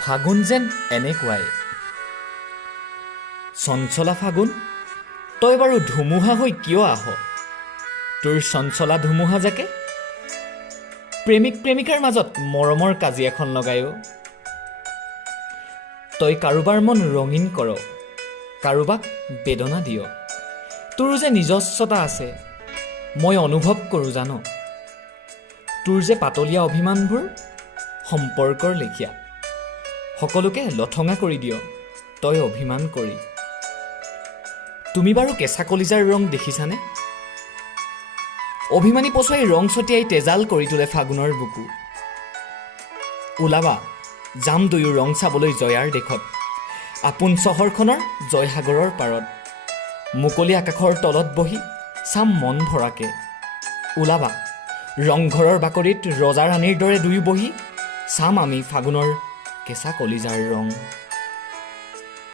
ফাগুন যেন এনেকুৱাই। চঞ্চলা ফাগুন, তই বাৰু ধুমুহা হৈ কিয় আহ? তোৰ চঞ্চলা ধুমুহা জাকে প্ৰেমিক প্ৰেমিকাৰ মাজত মৰমৰ কাজিয়াখন লগায়ো। তই কাৰোবাৰ মন ৰঙীন কৰ, কাৰোবাক বেদনা দিয়। তোৰ যে নিজস্বতা আছে, মই অনুভৱ কৰোঁ জান। তোৰ যে পাতলীয়া অভিমানবোৰ সম্পৰ্কৰ লেখীয়া, সকলোকে লঠঙা কৰি দিয় তই অভিমান কৰি। তুমি বাৰু কেঁচা কলিজাৰ ৰং দেখিছানে? অভিমানী পচুৱাই ৰং ছটিয়াই তেজাল কৰি তোলে ফাগুনৰ বুকু। ওলাবা যাম দুয়ো ৰং চাবলৈ জয়াৰ দেশত, আপোন চহৰখনৰ জয়সাগৰৰ পাৰত। মুকলি আকাশৰ তলত বহি চাম মন ভৰাকে। ওলাবা ৰংঘৰৰ বাকৰিত ৰজা ৰাণীৰ দৰে দুয়ো বহি চাম আমি ফাগুনৰ কেঁচা কলিজাৰ ৰং।